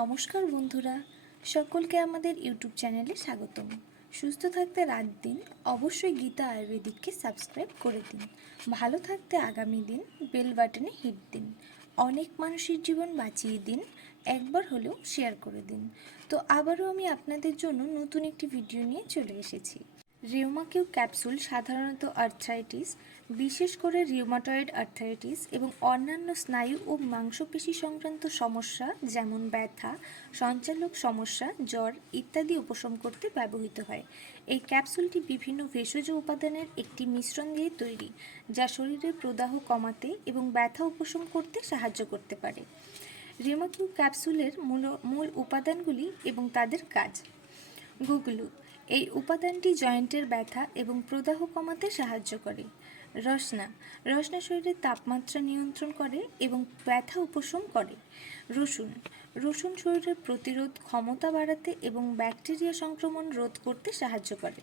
নমস্কার বন্ধুরা, সকলকে আমাদের ইউটিউব চ্যানেলে স্বাগতম। সুস্থ থাকতে রাত দিন, অবশ্যই গীতা আয়ুর্বেদিককে সাবস্ক্রাইব করে দিন। ভালো থাকতে আগামী দিন, বেল বাটনে হিট দিন। অনেক মানুষের জীবন বাঁচিয়ে দিন, একবার হলেও শেয়ার করে দিন। তো আবারও আমি আপনাদের জন্য নতুন একটি ভিডিও নিয়ে চলে এসেছি। রিউমাকিউ ক্যাপসুল, সাধারণত আর্থ্রাইটিস বিশেষ করে রিউমাটয়েড আর্থ্রাইটিস এবং অন্যান্য স্নায়ু ও মাংসপেশি সংক্রান্ত সমস্যা, যেমন ব্যথা, সঞ্চালক সমস্যা, জ্বর ইত্যাদি উপশম করতে ব্যবহৃত হয়। এই ক্যাপসুলটি বিভিন্ন ভেষজ উপাদানের একটি মিশ্রণ দিয়ে তৈরি, যা শরীরের প্রদাহ কমাতে এবং ব্যথা উপশম করতে সাহায্য করতে পারে। রিউমাকিউ ক্যাপসুলের মূল মূল উপাদানগুলি এবং তাদের কাজ। গুগলু, এই উপাদানটি জয়েন্টের ব্যথা এবং প্রদাহ কমাতে সাহায্য করে। রসনা। রসনা শরীরের তাপমাত্রা নিয়ন্ত্রণ করে এবং ব্যথা উপশম করে। রসুন। রসুন শরীরের প্রতিরোধ ক্ষমতা বাড়াতে এবং ব্যাকটেরিয়া সংক্রমণ রোধ করতে সাহায্য করে।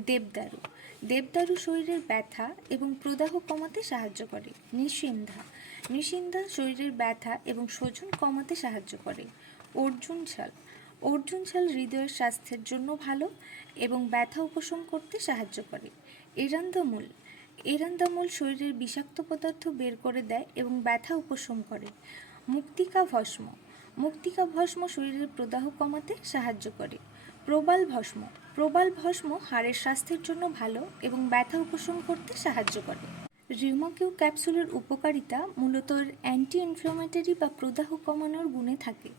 দেবদারু। দেবদারু শরীরের ব্যথা এবং প্রদাহ কমাতে সাহায্য করে। নিষিন্ধা নিষিন্ধা শরীরের ব্যথা এবং শোষণ কমাতে সাহায্য করে। অর্জুন ছাল। অর্জুন ছাল হৃদয়ের স্বাস্থ্যের জন্য ভালো এবং ব্যথা উপশম করতে সাহায্য করে। এরান্দামূল। এরান্দামূল শরীরের বিষাক্ত পদার্থ বের করে দেয় এবং ব্যথা উপশম করে। মুক্তিকা ভস্ম। মুক্তিকা ভস্ম শরীরের প্রদাহ কমাতে সাহায্য করে। প্রবাল ভস্ম। প্রবাল ভস্ম হাড়ের স্বাস্থ্যের জন্য ভালো এবং ব্যথা উপশম করতে সাহায্য করে। রিউমাকিউ ক্যাপসুলের উপকারিতা মূলত অ্যান্টি ইনফ্লামেটরি বা প্রদাহ কমানোর গুণে থাকে,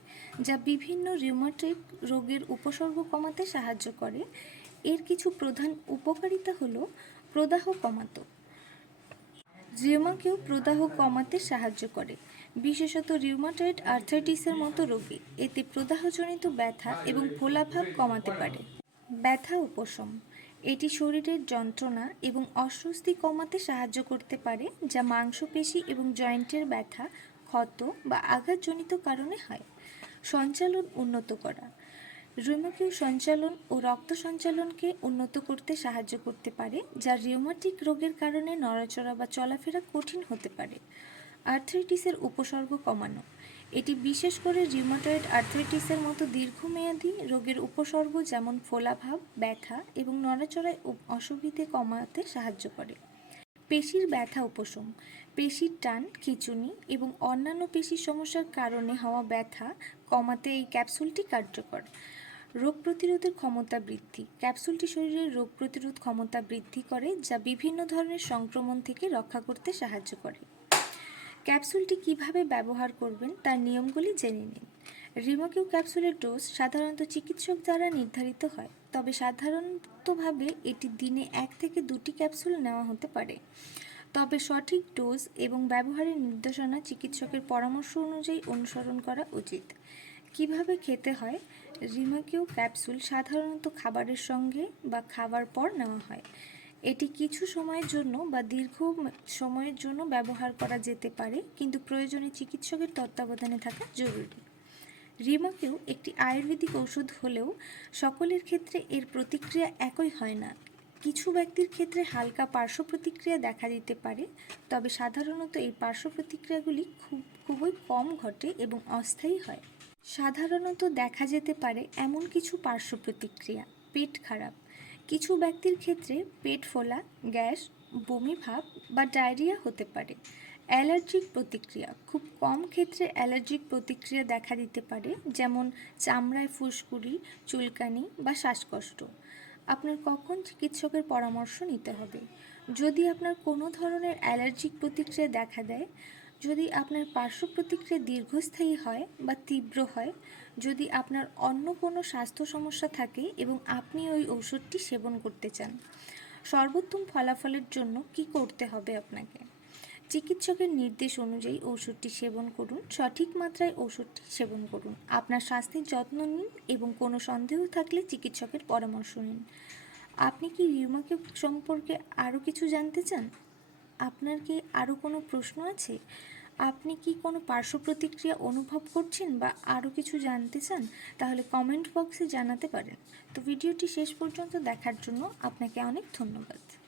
যা বিভিন্ন রিউমাটিক রোগের উপসর্গ কমাতে সাহায্য করে। এর কিছু প্রধান উপকারিতা হলো প্রদাহ কমাতো। রিউমাকেও প্রদাহ কমাতে সাহায্য করে। বিশেষত রিউমাটয়েড আর্থাইটিসের মতো রোগে। এতে প্রদাহজনিত ব্যথা এবং ফোলাভাব কমাতে পারে। ব্যথা উপশম। এটি শরীরের যন্ত্রণা এবং অস্বস্তি কমাতে সাহায্য করতে পারে, যা মাংসপেশি এবং জয়েন্টের ব্যথা, ক্ষত বা আঘাতজনিত কারণে হয়। সঞ্চালন উন্নত করা। রিউমাকিউ সঞ্চালন ও রক্ত সঞ্চালনকে উন্নত করতে সাহায্য করতে পারে, যা রিউমাটিক রোগের কারণে নড়াচড়া বা চলাফেরা কঠিন হতে পারে। আর্থ্রাইটিসের উপসর্গ কমানো। এটি বিশেষ করে রিউমাটয়েড আর্থ্রাইটিসের মতো দীর্ঘমেয়াদী রোগের উপসর্গ যেমন ফোলাভাব, ব্যথা এবং নড়াচড়ায় অসুবিধে কমাতে সাহায্য করে। পেশির ব্যথা উপশম। পেশির টান, খিঁচুনি এবং অন্যান্য পেশির সমস্যার কারণে হওয়া ব্যথা কমাতে এই ক্যাপসুলটি কার্যকর। রোগ প্রতিরোধের ক্ষমতা বৃদ্ধি। ক্যাপসুলটি শরীরের রোগ প্রতিরোধ ক্ষমতা বৃদ্ধি করে, যা বিভিন্ন ধরনের সংক্রমণ থেকে রক্ষা করতে সাহায্য করে। ক্যাপসুলটি কীভাবে ব্যবহার করবেন তার নিয়মগুলি জেনে নিন। রিমোকিউ ক্যাপসুলের ডোজ সাধারণত চিকিৎসক দ্বারা নির্ধারিত হয়, তবে সাধারণতভাবে এটি দিনে এক থেকে দুটি ক্যাপসুল নেওয়া হতে পারে। তবে সঠিক ডোজ এবং ব্যবহারের নির্দেশনা চিকিৎসকের পরামর্শ অনুযায়ী অনুসরণ করা উচিত। কীভাবে খেতে হয়? রিমাকিউ ক্যাপসুল সাধারণত খাবারের সঙ্গে বা খাবার পর নেওয়া হয়। এটি কিছু সময়ের জন্য বা দীর্ঘ সময়ের জন্য ব্যবহার করা যেতে পারে, কিন্তু প্রয়োজনে চিকিৎসকের তত্ত্বাবধানে থাকা জরুরি। রিমাকেও একটি আয়ুর্বেদিক ঔষধ হলেও সকলের ক্ষেত্রে এর প্রতিক্রিয়া একই হয় না। কিছু ব্যক্তির ক্ষেত্রে হালকা পার্শ্ব প্রতিক্রিয়া দেখা দিতে পারে, তবে সাধারণত এই পার্শ্ব প্রতিক্রিয়াগুলি খুব, খুবই কম ঘটে এবং অস্থায়ী হয়। সাধারণত দেখা যেতে পারে এমন কিছু পার্শ্ব প্রতিক্রিয়া, পেট খারাপ। কিছু ব্যক্তির ক্ষেত্রে পেট ফোলা, গ্যাস, বমি ভাব বা ডায়রিয়া হতে পারে। অ্যালার্জিক প্রতিক্রিয়া, খুব কম ক্ষেত্রে অ্যালার্জিক প্রতিক্রিয়া দেখা দিতে পারে, যেমন চামড়ায় ফুসকুড়ি, চুলকানি বা শ্বাসকষ্ট। আপনার কখন চিকিৎসকের পরামর্শ নিতে হবে? যদি আপনার কোনো ধরনের অ্যালার্জিক প্রতিক্রিয়া দেখা দেয় যদি আপনার পার্শ্ব প্রতিক্রিয়া দীর্ঘস্থায়ী হয় বা তীব্র হয়, যদি আপনার অন্য কোনো স্বাস্থ্য সমস্যা থাকে এবং আপনি ওই ঔষধটি সেবন করতে চান, সর্বোত্তম ফলাফলের জন্য কি করতে হবে আপনাকে? চিকিৎসকের নির্দেশ অনুযায়ী ওষুধটি সেবন করুন, সঠিক মাত্রায় ওষুধটি সেবন করুন। আপনার স্বাস্থ্যের যত্ন নিন এবং কোনো সন্দেহ থাকলে চিকিৎসকের পরামর্শ নিন। আপনি কি রিউমাকে সম্পর্কে আরও কিছু জানতে চান? আপনার কি আরও কোনো প্রশ্ন আছে? আপনি কি কোনো পার্শ্ব প্রতিক্রিয়া অনুভব করছেন বা আরও কিছু জানতে চান, তাহলে কমেন্ট বক্সে জানাতে পারেন। তো ভিডিওটি শেষ পর্যন্ত দেখার জন্য আপনাকে অনেক ধন্যবাদ।